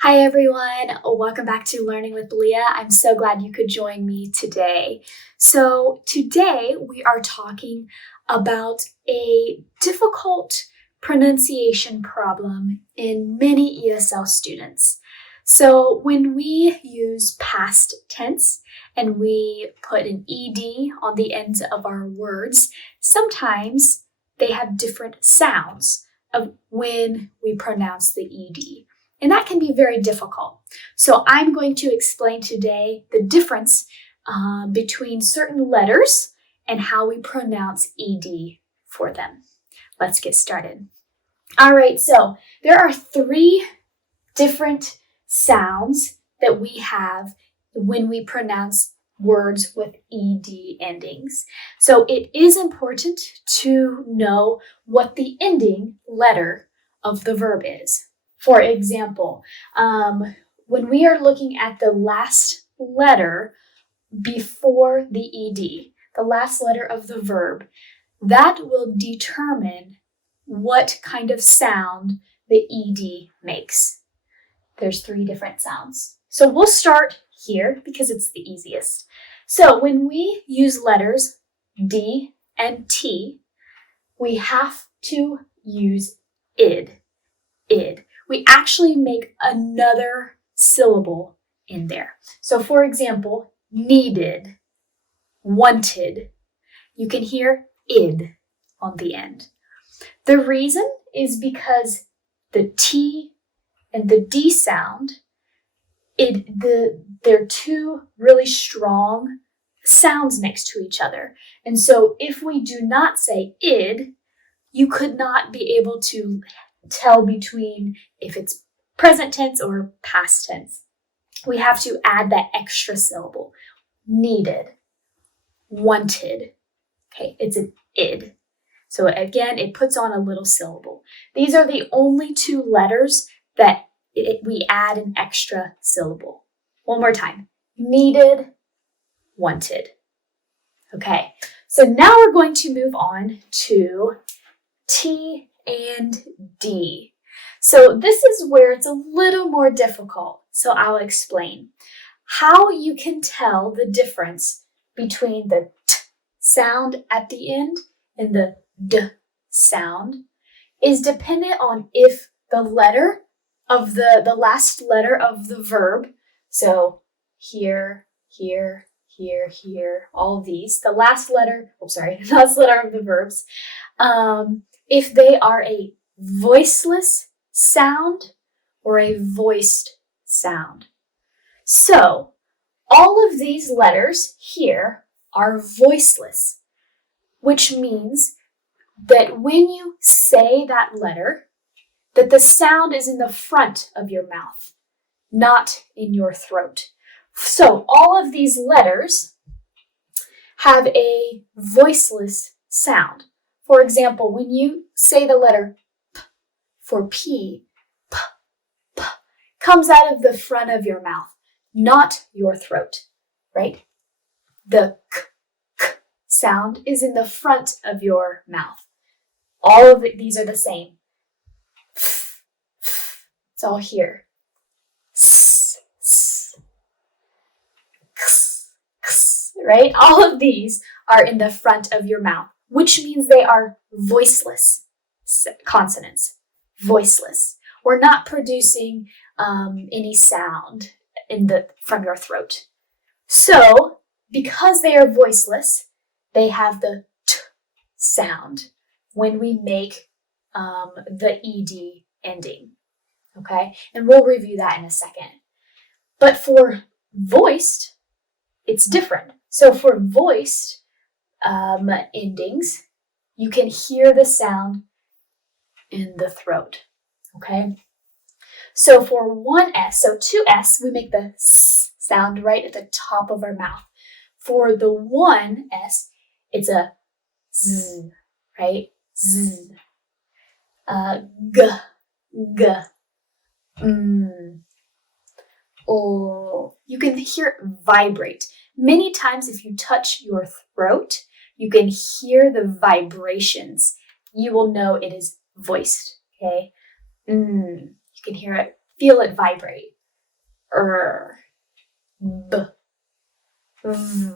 Hi everyone, welcome back to Learning with Leah. I'm so glad you could join me today. So today we are talking about a difficult pronunciation problem in many ESL students. So when we use past tense and we put an ed on the ends of our words, sometimes they have different sounds of when we pronounce the ed. And that can be very difficult. So I'm going to explain today the difference between certain letters and how we pronounce ed for them. Let's get started. All right, so there are three different sounds that we have when we pronounce words with ed endings. So it is important to know what the ending letter of the verb is. For example, when we are looking at the last letter before the ed, the last letter of the verb, that will determine what kind of sound the ed makes. There's three different sounds. So we'll start here because it's the easiest. So when we use letters D and T, we have to use id. We actually make another syllable in there. So for example, needed, wanted, you can hear id on the end. The reason is because the T and the D sound, they're two really strong sounds next to each other. And so if we do not say id, you could not be able to tell between if it's present tense or past tense. We have to add that extra syllable. Needed, wanted. Okay, it's an id. So again, it puts on a little syllable. These are the only two letters that we add an extra syllable. One more time. Needed, wanted. Okay, so now we're going to move on to T and D. So this is where it's a little more difficult. So I'll explain. How you can tell the difference between the T sound at the end and the D sound is dependent on if the letter of the last letter of the verb, so here, all of these, the last letter of the verbs, if they are a voiceless sound or a voiced sound. So all of these letters here are voiceless, which means that when you say that letter, that the sound is in the front of your mouth, not in your throat. So all of these letters have a voiceless sound. For example, when you say the letter P for P, P comes out of the front of your mouth, not your throat, right? The K sound is in the front of your mouth. All of these are the same. It's all here. Right? All of these are in the front of your mouth, which means they are voiceless consonants. Voiceless. We're not producing any sound from your throat. So, because they are voiceless, they have the T sound when we make the ed ending. Okay? And we'll review that in a second. But for voiced, it's different. So for voiced endings, you can hear the sound in the throat. Okay? So for one S, so 2S, we make the S sound right at the top of our mouth. For the 1S, it's a Z, right? Z. G, G. Oh, you can hear it vibrate. Many times if you touch your throat, you can hear the vibrations. You will know it is voiced, okay? You can hear it Feel it vibrate. B, v.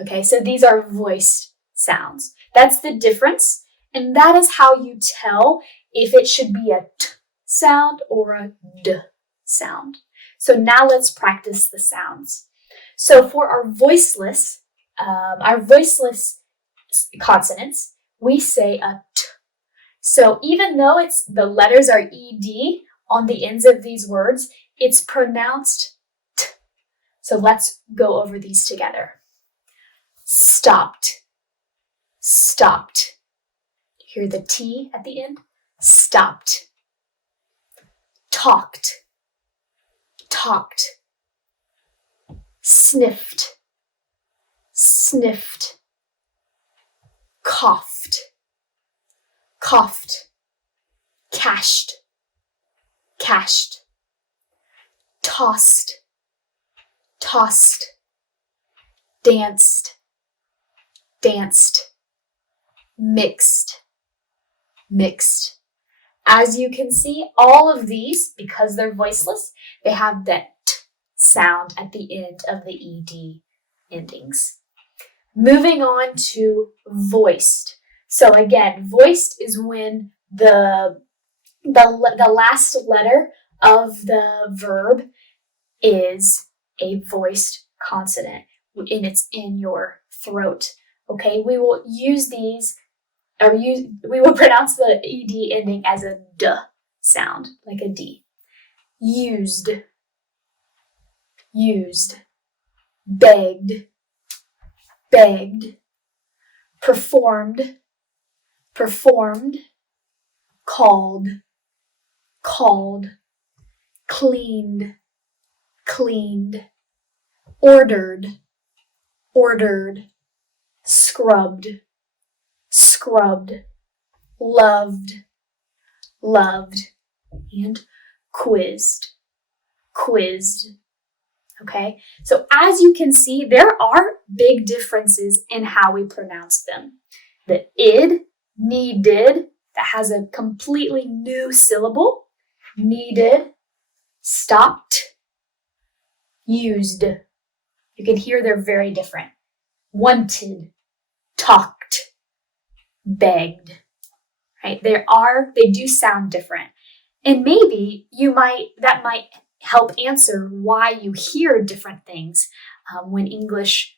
Okay, so these are voiced sounds. That's the difference, and that is how you tell if it should be a t sound or a d sound. So now let's practice the sounds. So for our voiceless consonants, we say a t. So even though the letters are ed on the ends of these words, it's pronounced t. So let's go over these together. Stopped, stopped. Hear the T at the end? Stopped. Talked, talked. Sniffed, sniffed. Coughed, coughed. Cashed, cashed. Tossed, tossed. Danced, danced. Mixed, mixed. As you can see, all of these, because they're voiceless, they have that t sound at the end of the ed endings. Moving on to voiced. So again, voiced is when the last letter of the verb is a voiced consonant, and it's in your throat. Okay, we will use these, we will pronounce the ed ending as a d sound, like a d. Used, used. Begged, begged. Performed, performed. Called, called. Cleaned, cleaned. Ordered, ordered. Scrubbed, scrubbed. Loved, loved. And quizzed, quizzed. Okay, so as you can see, there are big differences in how we pronounce them. The id, needed, that has a completely new syllable. Needed, stopped, used. You can hear they're very different. Wanted, talked, begged. Right? They do sound different. And maybe that might help answer why you hear different things when English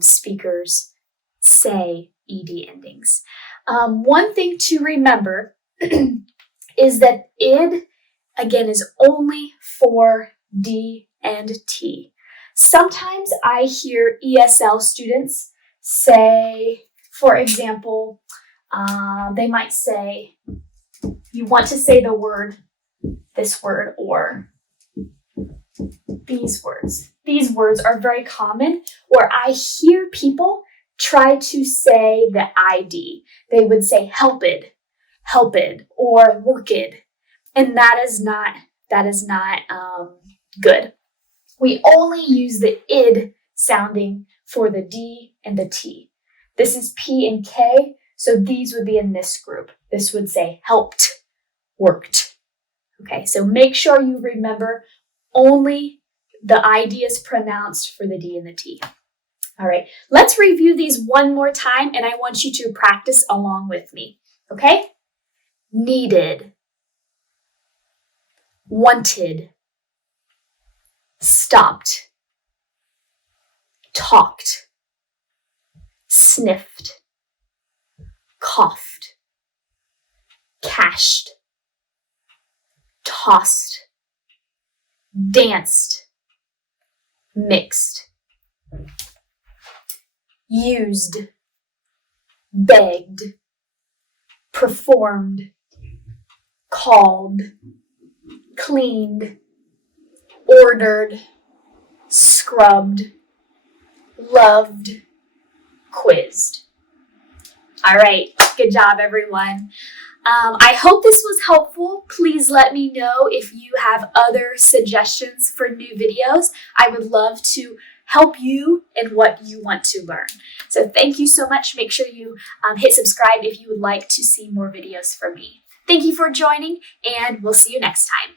speakers say ed endings. One thing to remember is that id, again, is only for D and T. Sometimes I hear ESL students say, for example, they might say, you want to say the word, this word, or these words. These words are very common where I hear people try to say the ID. They would say helped, helped, or worked, and that is not good. We only use the id sounding for the D and the T. This is P and K, so these would be in this group. This would say helped, worked. Okay, so make sure you remember only the ID is pronounced for the D and the T. All right, let's review these one more time, and I want you to practice along with me, okay? Needed, wanted, stopped, talked, sniffed, coughed, cashed, tossed, danced, mixed, used, begged, performed, called, cleaned, ordered, scrubbed, loved, quizzed. All right, good job, everyone. I hope this was helpful. Please let me know if you have other suggestions for new videos. I would love to help you in what you want to learn. So thank you so much. Make sure you hit subscribe if you would like to see more videos from me. Thank you for joining, and we'll see you next time.